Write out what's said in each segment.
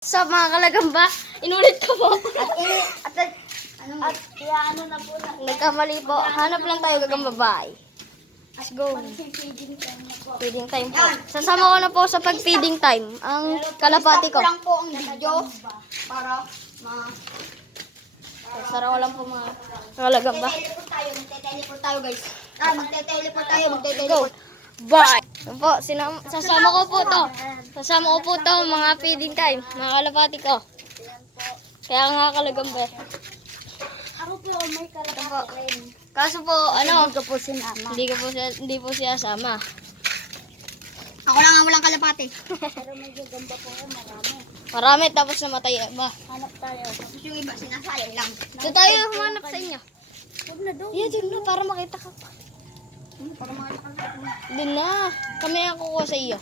Sa mga kalagamba, inulit ko po. Ano na po na. Nagkamali po. Hanap lang tayo gagamba bye. Let's go. Feeding time na po. Feeding time po. Sasama ko na po sa pag-feeding time. Ang kalapati ko. Stop lang po ang video para Sara ko lang po mga kalagamba. Magte-teleport tayo guys. Magte-teleport tayo. Bye! Yan po, sasama ko po to. Sasama ko po to mga feeding time. Mga kalapati ko. Kaya nga kalagamba. Ako po may kalapati rin. Kaso po, ano, Hindi ko po sinama. hindi po siya sama. Ako lang ang walang kalapati. Pero may gagamba po yan, marami. Marami tapos namatay ba? Hanap tayo. Tapos yung iba sinasayang lang. Doon tayo humanap sa inyo. Huwag na doon. Yeah, doon na para makita ka pa. Para mga kalapati mo. Doon na. Kami ang kukuha sa iyo.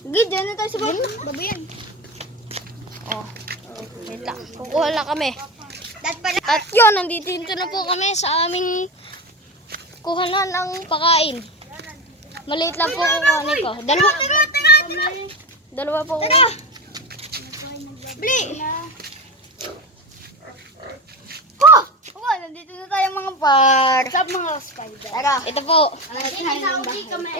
Sige, dyan na tayo sa baba. Babo yan. Oh. Wait lang. Kukuha lang kami. Dahil pala. At yun, nandito na po kami sa aming kuhanan ng pakain. Maliit lang po kukuhanin ko. Dalawa. Dalawa po. Bili! Oh! Oh, nandito na tayo mga par. What's up mga spider? Tara. Ito po.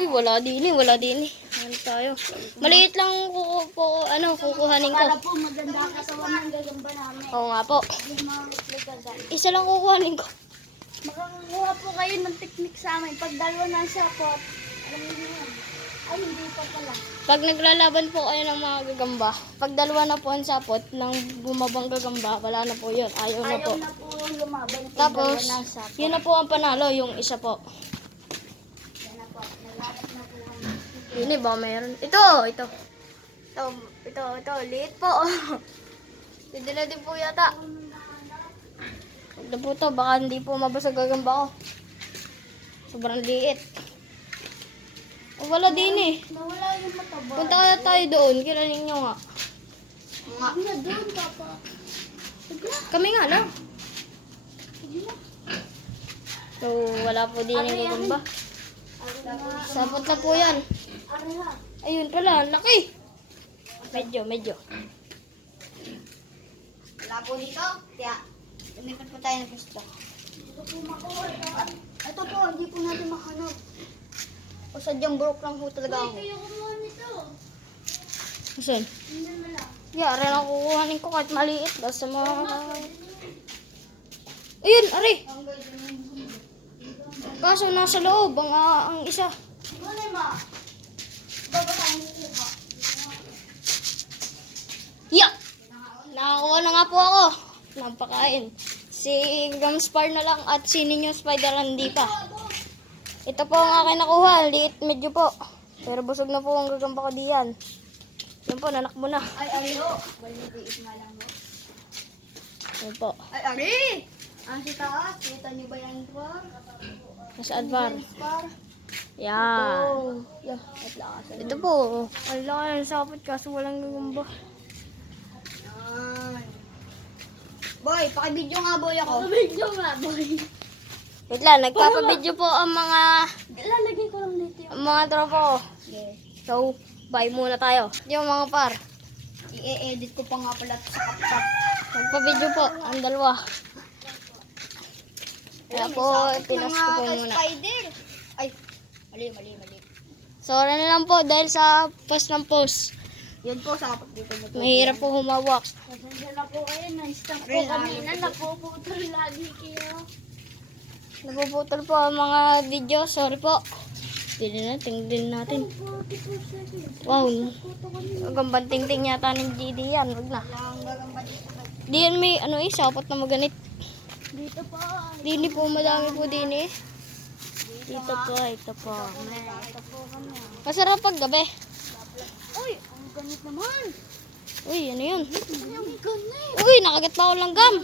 Uy, wala din eh. Ano tayo? Maliit lang kukuhanin ko. Para po maganda katawan ng gagamba namin. Oo nga po. Yung mga ligada. Isa lang kukuhanin ko. Makakakuha po kayo ng technique sa amin. Pag dalawa na sa pot, alam niyo yun. Ay, hindi pa pala. Pag naglalaban po kayo ng mga gagamba, pag dalawa na po ang sapot ng bumabang gagamba, wala na po yun. Ayaw na po. Ayaw na po lumaban. Pag Tapos, dalawa na sa pot. yun na po ang panalo, yung isa po. Yan na po. Naglalap na po kami. Yun eh, ba mayroon? Ito. Liit po. Hindi na din po yata. Huwag na po to, baka hindi po mabasag gagamba ko. Sobrang liit. Oh, wala din eh. Nawala yung mataba. Punta kaya tayo doon, kiranin nyo nga. Huwag na doon, papa. Kami nga lang. Sige na. So, wala po din yung gagamba. Sapot na po yan. Areha. Ayun pala, laki. Medyo. Wala po dito. Kaya, lumipat po tayo ng gusto. Ito po, hindi po natin mahanap. O sadyang broke lang po talaga ako. Kaya kumuha nito. Saan? Hindi mo lang. Yeah, rin ako kukuhanin ko kahit maliit. Basta mga... Ayun, ari. Kaso nasa loob, ang isa. Ano ma? Babasahin niyo po. Yeah! Nakakuha na nga po ako. Napakain. Si Gamspar na lang at si Ninyo Spider hindi pa. Ito po ang akin nakuha. Liit medyo po. Pero busog na po ang gagamba ko diyan. Yan po, nanakbo na. Ay, ayo. Baliliit nga lang. No? Yan po. Ay, ari! Ang si taas. Kita niyo ba yan po? Nasa advar. Par. Yan. Oh. Yeah, at lakas. Ito po. Ang laki ng sapot kaso walang gagamba. Yan. Boy, pakibidyo nga boy ako. Pakibidyo nga boy. Wait lang, nagpapabidyo po ang mga Lalagay ko lang dito yung... tropa ko. Yes. So, bye muna tayo. Yung mga par. I-edit ko pa nga pala sa kaptap. Magpabidyo po ang dalawa. Kaya po, tinas ko po muna. Spider. Ay, mali. Sorry na lang po dahil sa post ng post. Yan po, sa kapag dito mo po. Mahirap po humawak. Pasensya na po kayo. Na-stop po Rin, kanina. Napuputol lagi kayo. Napuputol po ang mga video. Sorry po. Tingnan natin. 44 seconds. Wow. Puto kanina. Gambang tingting yata ng GD yan. Wag na. Lang gagamba dito. Di yan may sapot na maganit. Dito pa. Dini po, madami po dini. Dito po, ito po. Dito po kami. Masarap pag gabi. Uy, ang ganit naman. Uy, ano yun? Ang ganit. Uy, nakagat pa ako langgam.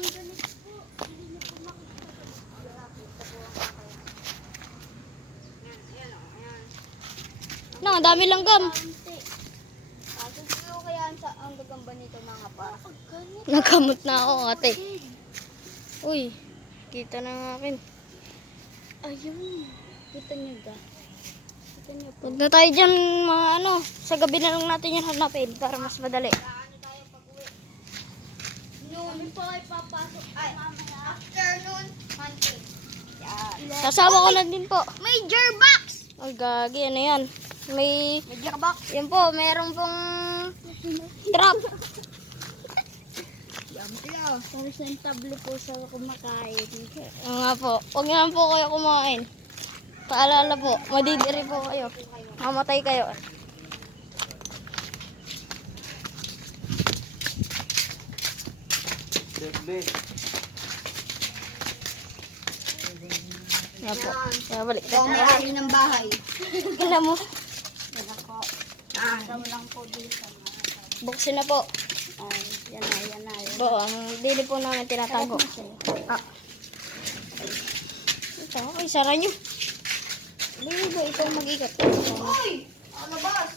Ang dami langgam. Siguro kaya ang gagamba nito mga pa. Nakamot na ako, ate. Uy, kita na nga akin. Ayun. Kita niyo ba? Kita niyo po. Huwag na tayo dyan, mga sa gabi na lang natin yan hanapin para mas madali. po ay papasok mamaya. Afternoon hunting. Yan. Kasama ko na din po. Major box! Ay, gagi, ano yan? May, Major box. yan po, meron pong trap. Yan sila. Presentable po sa kumakain. Oo nga po. Huwag naman po kayo kumain. Paalala po, madidiri po kayo. Mamatay kayo. Yan po. Kaya balik. Ito ang may-ari ng bahay. Alam mo, Yan ako. Kasama lang po dito. buksin na po. Ay, yan na, yan na. Yan. Po, ang dili po namin tinatago. Ah. Ito, ay, sara nyo. Hindi ba ito mag-ikot? Uy! Ang labas!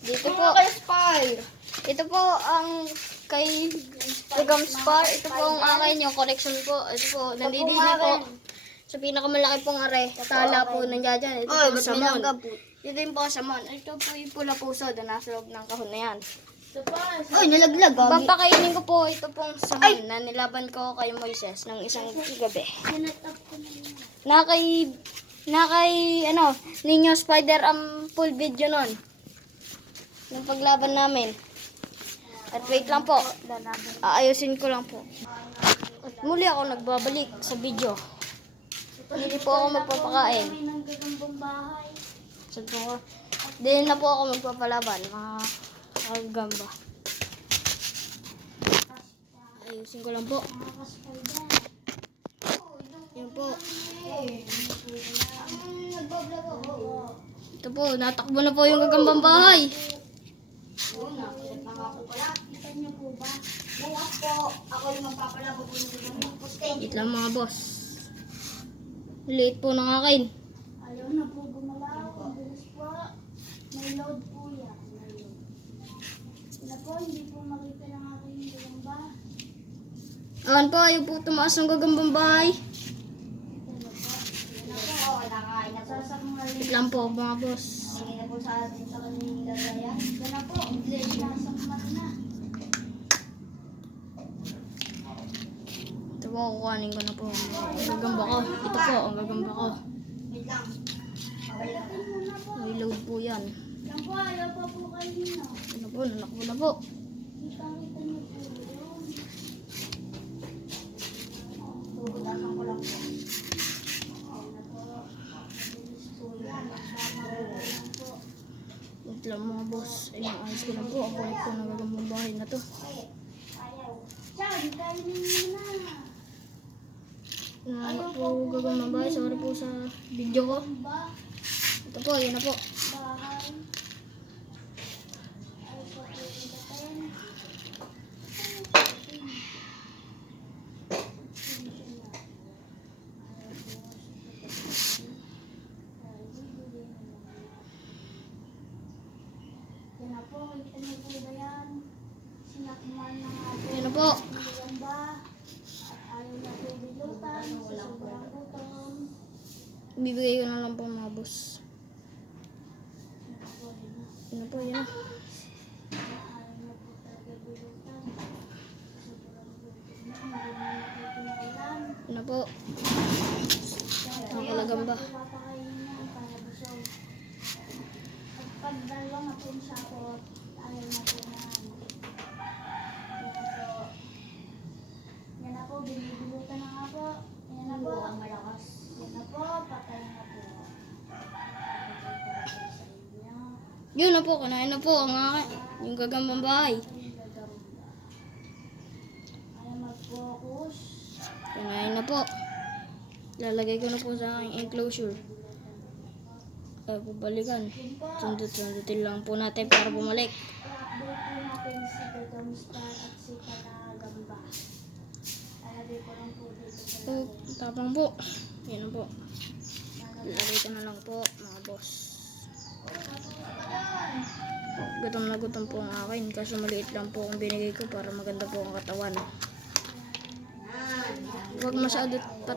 Dito po. Mga ka-spire! Ito po ang kay Gam Spar. Ito po ang akin yung collection po. Ito po, nandidili po. Sa pinakamalaki pong are, tala po nandiyan dyan. Ito Ay, po ba't sa may mon. langgam po? Ito din po sa mon. Ito po yung pula puso doon nasa loob ng kahon na yan. Uy, nalaglag. Gagi. Papakainin ko po ito pong samon na nilaban ko kay Moises ng isang gabi. Sinatap ko na yun. Nakay, ano, Ninyo Spider ang full video nun. Yung paglaban namin. At wait lang po. Aayusin ko lang po. At muli ako nagbabalik sa video. Hindi po ako magpapakain. May nanggagambang bahay. Sabi ko, hindi na po ako magpapalaban, mga kagamba. Ayusin ko lang po. Mga ka-spider. Yun po. Nagbablog ako. Ito po, natakbo na po yung gagambang bahay. Oo, nakulit na nga po pala. Kita niyo po ba? Bukas po, ako yung magpapalabo po ng postage. Wait lang mga boss. Liit po ng akin. Ayaw na po gumalaw. Ang bilis po. May load po yan. May load. Sila po, hindi po makita ng aking gagamba. Ayan po, ayaw po tumaas ng gagambang bahay. Sasakungaling. Wait lang po mga boss. Hindi na po sa atin sa kanilang lagayan. Yan na po, English na sakman na. Ito po, kukuhanin ko na po. Ang gagamba ko. Ito po, ang gagamba ko. Wait lang. May load po yan. Yan po, ayaw pa po kayo nyo. Ano po, nanakbo na po. Kita-kita niyo po yun. Tugudasan ko lang po. Ayan na po. Mabilis po yan. Nagmamahal po. Wait lang mga boss. Ayun, ayos ko na po. Ang kulit po ng gagambang bahay na to. Ayaw. Diyan, kainin mo na. Nanakbo po gagambang bahay. Sorry po sa video ko. Ba? Ito po, yun na po. Bahay. Ay, po po yung yan na po, kita niyo po ba yan? Sinakman na nga po. Yun na po. Yan ba? At ayaw na po bilutan. Sa sobrang gutom. Bibigay ko na lang po mga boss. Yan na po, yun na. Yun na po, yun na. Ayaw na po talaga bilutan. Sobrang gutom na. Hindi na po pinakailan. Yun na po. Nakalagamba. Papakainin na para busog. At pag dalawa na po yung sakot, ayaw na po na. Yan na po. Yan na po, binibilutan na nga po. Yan na po. Ang malakas. Yan na po, patay na po. Patay sa inyo. Yun na po, kanain na po ang akin. Yung gagambang bahay. Ang gagamba. Ayaw mag-focus. Kanain na po. Lalagay ko na po sa aking enclosure. Kaya po balikan. Yun po. Sundot-sundutin lang po natin para bumalik. I-update po natin si Gagam Star at si Kanagamba. Alagay ko lang po dito sa So, tapang po. Yan na po. Lalagay ko na lang po, mga boss. Gutom na gutom po ang akin. Kaso maliit lang po ang binigay ko para maganda po ang katawan. Huwag masyado